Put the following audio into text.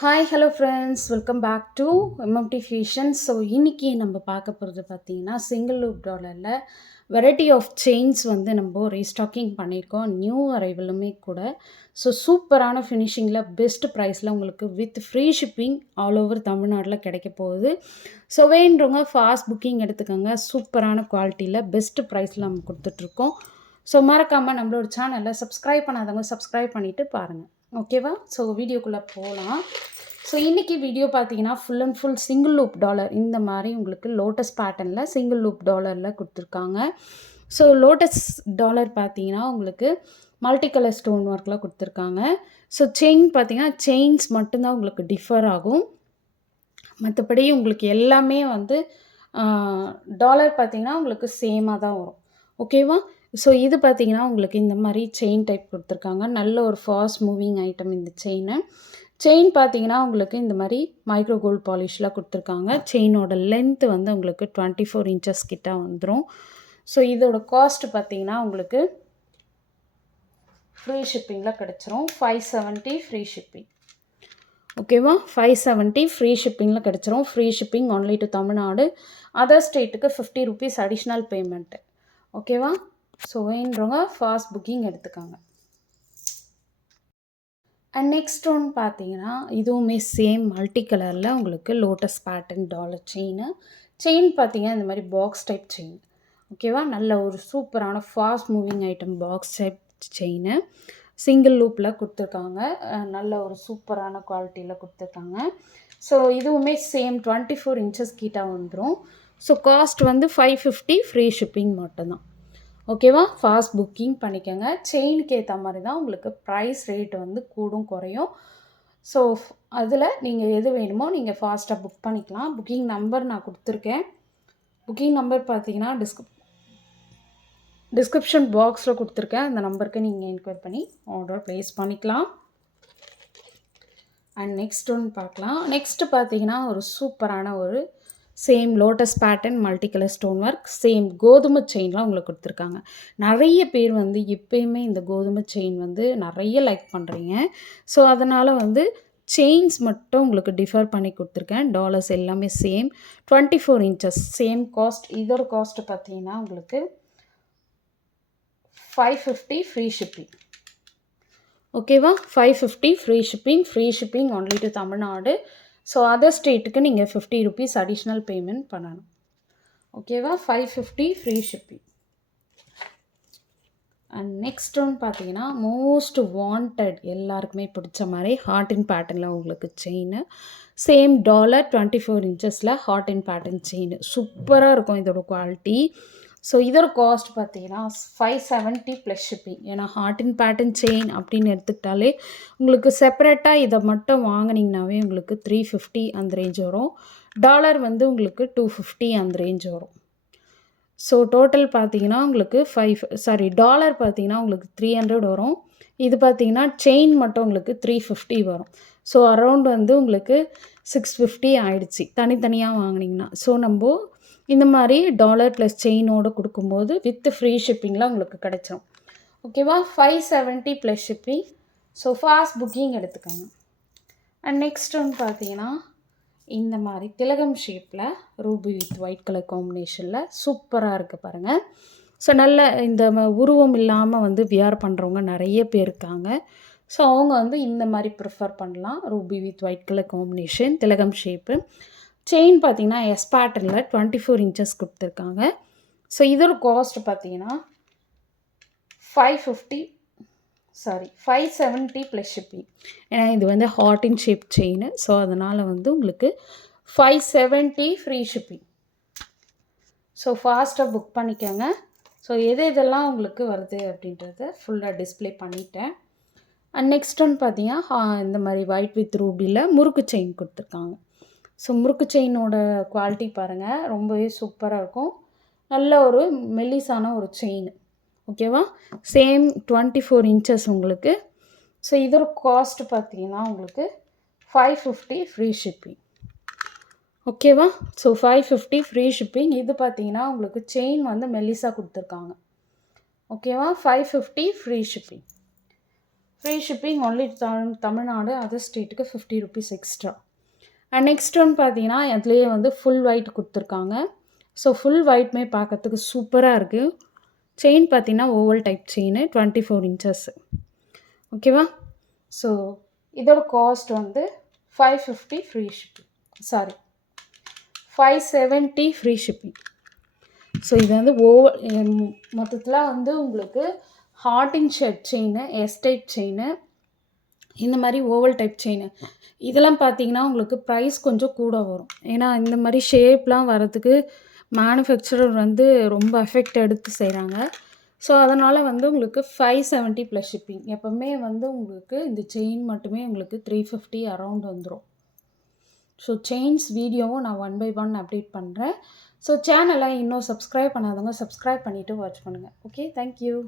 Hi hello friends welcome back to MMT fashion. So இன்றைக்கி நம்ம பார்க்க போகிறது பார்த்திங்கன்னா சிங்கிள் லூப் டாலரில் வெரைட்டி ஆஃப் செயின்ஸ் வந்து நம்ம ரீஸ்டாக்கிங் பண்ணியிருக்கோம், நியூ அரைவலுமே கூட. ஸோ சூப்பரான ஃபினிஷிங்கில் பெஸ்ட் ப்ரைஸில் உங்களுக்கு with free shipping all over தமிழ்நாட்டில் கிடைக்க போகுது. ஸோ வேண்டுறவங்க ஃபாஸ்ட் புக்கிங் எடுத்துக்கோங்க. சூப்பரான குவாலிட்டியில் பெஸ்ட் ப்ரைஸில் நம்ம கொடுத்துட்ருக்கோம். ஸோ மறக்காமல் நம்மளோட சேனலில் சப்ஸ்கிரைப் பண்ணாதவங்க சப்ஸ்கிரைப் பண்ணிவிட்டு பாருங்கள், ஓகேவா? ஸோ வீடியோக்குள்ளே போகலாம். ஸோ இன்றைக்கி வீடியோ பார்த்தீங்கன்னா full and full single loop dollar இந்த மாதிரி உங்களுக்கு லோட்டஸ் பேட்டர்னில் சிங்கிள் லூப் டாலரில் கொடுத்துருக்காங்க. ஸோ லோட்டஸ் டாலர் பார்த்தீங்கன்னா உங்களுக்கு மல்டி கலர் ஸ்டோன் ஒர்க்கில் கொடுத்துருக்காங்க. ஸோ செயின் பார்த்தீங்கன்னா செயின்ஸ் மட்டும்தான் உங்களுக்கு டிஃபர் ஆகும், மற்றபடி உங்களுக்கு எல்லாமே வந்து டாலர் பார்த்தீங்கன்னா உங்களுக்கு சேமாக தான் வரும், ஓகேவா? ஸோ இது பார்த்தீங்கன்னா உங்களுக்கு இந்த மாதிரி செயின் டைப் கொடுத்துருக்காங்க. நல்ல ஒரு ஃபாஸ்ட் மூவிங் ஐட்டம் இந்த செயின் பார்த்தீங்கன்னா உங்களுக்கு இந்த மாதிரி மைக்ரோ கோல்ட் பாலிஷில் கொடுத்துருக்காங்க. செயினோட லென்த்து வந்து உங்களுக்கு 24 இன்ச்சஸ் கிட்ட வந்துடும். ஸோ இதோட காஸ்ட் பார்த்தீங்கன்னா உங்களுக்கு ஃப்ரீ ஷிப்பிங்கில் கிடச்சிரும். 570 ஃப்ரீ ஷிப்பிங், ஓகேவா? 570 ஃப்ரீ ஷிப்பிங்கில் கிடச்சிரும். Free shipping only to Tamil Nadu. Other ஸ்டேட்டுக்கு 50 ருபீஸ் அடிஷ்னல் பேமெண்ட்டு, ஓகேவா? ஸோ வேணுறவங்க ஃபாஸ்ட் புக்கிங் எடுத்துக்காங்க. அண்ட் நெக்ஸ்ட் ஒன்று பார்த்தீங்கன்னா இதுவுமே சேம் மல்டி கலரில் உங்களுக்கு லோட்டஸ் பேட்டர்ன் டாலர் செயின் பார்த்தீங்கன்னா இந்த மாதிரி பாக்ஸ் டைப் செயின், ஓகேவா? நல்ல ஒரு சூப்பரான fast moving item box type chain single லூப்பில் கொடுத்துருக்காங்க. நல்ல ஒரு சூப்பரான குவாலிட்டியில் கொடுத்துருக்காங்க. ஸோ இதுவுமே சேம் 24 இன்ச்சஸ் கிட்ட வந்துடும். ஸோ காஸ்ட் வந்து 550 ஃப்ரீ ஷிப்பிங் மட்டும்தான், ஓகேவா? ஃபாஸ்ட் புக்கிங் பண்ணிக்கோங்க. செயினுக்கு ஏற்ற மாதிரி தான் உங்களுக்கு ப்ரைஸ் ரேட் வந்து கூடும் குறையும். ஸோ அதில் நீங்கள் எது வேணுமோ நீங்கள் ஃபாஸ்ட்டாக புக் பண்ணிக்கலாம். புக்கிங் நம்பர் நான் கொடுத்துருக்கேன். புக்கிங் நம்பர் பார்த்தீங்கன்னா டிஸ்கிரிப்ஷன் பாக்ஸில் கொடுத்துருக்கேன். அந்த நம்பருக்கு நீங்கள் என்கொயரி பண்ணி ஆர்டர் ப்ளேஸ் பண்ணிக்கலாம். அண்ட் நெக்ஸ்ட் ஒன்று பார்க்கலாம். நெக்ஸ்ட்டு பார்த்தீங்கன்னா ஒரு சூப்பரான ஒரு same lotus pattern multi colour stone work same கோதுமை செயின்லாம் உங்களுக்கு கொடுத்துருக்காங்க. நிறைய பேர் வந்து எப்பயுமே இந்த கோதுமை செயின் வந்து நிறைய லைக் பண்ணுறீங்க. ஸோ அதனால் வந்து செயின்ஸ் மட்டும் உங்களுக்கு டிஃபர் பண்ணி கொடுத்துருக்கேன். டாலர்ஸ் எல்லாமே சேம் 24 இன்ச்சஸ் சேம் காஸ்ட். இதோட காஸ்ட்டு பார்த்தீங்கன்னா உங்களுக்கு 550 ஃப்ரீ ஷிப்பிங், ஓகேவா? 550 free shipping only to Tamil Nadu. So other ஸ்டேட்டுக்கு நீங்கள் 50 ருபீஸ் அடிஷ்னல் பேமெண்ட் பண்ணணும், ஓகேவா? 550 ஃப்ரீ ஷிப்பிங். அண்ட் நெக்ஸ்ட் ஒன்று பார்த்தீங்கன்னா மோஸ்ட் வாண்டட் எல்லாருக்குமே பிடிச்ச மாதிரி ஹார்ட் இன் பேட்டர்னில் உங்களுக்கு செயின் சேம் டாலர் 24 இன்ச்சஸில் ஹார்ட் இன் பேட்டர்ன் செயின் சூப்பராக இருக்கும் இதோட குவாலிட்டி. ஸோ இதோட காஸ்ட் பார்த்தீங்கன்னா 570 ப்ளஸ் ஷிப்பிங். ஏன்னா ஹார்ட் இன் பேட்டர்ன் செயின் அப்படின்னு எடுத்துக்கிட்டாலே உங்களுக்கு செப்பரேட்டாக இதை மட்டும் வாங்கினீங்கனாவே உங்களுக்கு 350 அந்த ரேஞ்ச் வரும். டாலர் வந்து உங்களுக்கு 250 அந்த ரேஞ்ச் வரும். ஸோ டோட்டல் பார்த்தீங்கன்னா உங்களுக்கு டாலர் பார்த்தீங்கன்னா உங்களுக்கு 300 வரும். இது பார்த்தீங்கன்னா செயின் மட்டும் உங்களுக்கு 350 வரும். ஸோ அரௌண்ட் வந்து உங்களுக்கு 650 ஆயிடுச்சு தனித்தனியாக வாங்கினீங்கன்னா. ஸோ நம்ம இந்த மாதிரி டாலர் ப்ளஸ் செயினோடு கொடுக்கும்போது வித் ஃப்ரீ ஷிப்பிங்கில் உங்களுக்கு கிடைச்சிரும், ஓகேவா? 570 plus shipping. So fast booking எடுத்துக்கோங்க. அண்ட் நெக்ஸ்ட் ஒன்று பார்த்தீங்கன்னா இந்த மாதிரி திலகம் ஷேப்பில் ரூபி வித் ஒயிட் கலர் காம்பினேஷனில் சூப்பராக இருக்குது பாருங்கள். ஸோ நல்ல இந்த உருவம் இல்லாமல் வந்து வியர் பண்ணுறவங்க நிறைய பேர் இருக்காங்க. ஸோ அவங்க வந்து இந்த மாதிரி ப்ரிஃபர் பண்ணலாம். Ruby with white colour combination திலகம் ஷேப்பு. செயின் பார்த்தீங்கன்னா எஸ் பேட்டர்னில் 24 இன்ச்சஸ் கொடுத்துருக்காங்க. ஸோ இதோட காஸ்ட் பார்த்தீங்கன்னா 570 ப்ளஸ் ஷிப்பிங். ஏன்னா இது வந்து heart in shape chain. So அதனால் வந்து உங்களுக்கு 570 ஃப்ரீ ஷிப்பிங். ஸோ ஃபாஸ்ட்டாக புக் பண்ணிக்கோங்க. ஸோ இதெல்லாம் உங்களுக்கு வருது அப்படின்றத ஃபுல்லாக டிஸ்பிளே பண்ணிட்டேன். அண்ட் நெக்ஸ்ட் ஒன்று பார்த்தீங்கன்னா இந்த மாதிரி ஒயிட் வித் ரூபியில் முறுக்கு செயின் கொடுத்துருக்காங்க. ஸோ முறுக்கு செயினோட குவாலிட்டி பாருங்கள், ரொம்பவே சூப்பராக இருக்கும். நல்ல ஒரு மெல்லிசான ஒரு செயின், ஓகேவா? சேம் 24 இன்ச்சஸ் உங்களுக்கு. ஸோ இதோட காஸ்ட் பார்த்தீங்கன்னா உங்களுக்கு 550 ஃப்ரீ ஷிப்பிங், ஓகேவா? So 550 free shipping. இது பார்த்தீங்கன்னா உங்களுக்கு செயின் வந்து மெல்லிஸாக கொடுத்துருக்காங்க, ஓகேவா? 550 free shipping. Free shipping only Tamil Nadu, other ஸ்டேட்டுக்கு 50 rupees extra. And next one பார்த்தீங்கன்னா, அதுலேயே வந்து ஃபுல் ஒயிட் குடுத்துருக்காங்க. ஸோ ஃபுல் ஒயிட்மே பார்க்கறதுக்கு சூப்பரா இருக்கு. செயின் பார்த்தீங்கன்னா, ஓவல் டைப் செயினு 24 இன்ச்சஸ். ஓகேவா? ஸோ இதோட காஸ்ட் வந்து 550 free shipping. Sorry 570 free shipping. So இது வந்து மொத்தத்தில் வந்து உங்களுக்கு heart in shape chain, S type chain, இந்த மாதிரி ஓவல் டைப் செயின் இதெல்லாம் பார்த்தீங்கன்னா உங்களுக்கு ப்ரைஸ் கொஞ்சம் கூட வரும். ஏன்னா இந்த மாதிரி ஷேப்லாம் வரதுக்கு மேனுஃபேக்சரர் வந்து ரொம்ப எஃபெக்ட் எடுத்து செய்கிறாங்க. ஸோ அதனால் வந்து உங்களுக்கு 570 ப்ளஸ் ஷிப்பிங். எப்போவுமே வந்து உங்களுக்கு இந்த செயின் மட்டுமே உங்களுக்கு 350 அரௌண்ட் வந்துடும். ஸோ செயின்ஸ் வீடியோவும் நான் 1 by 1 அப்டேட் பண்ணுறேன். ஸோ சேனலை இன்னும் சப்ஸ்கிரைப் பண்ணாதவங்க சப்ஸ்கிரைப் பண்ணிவிட்டு வாட்ச் பண்ணுங்கள். Okay, thank you.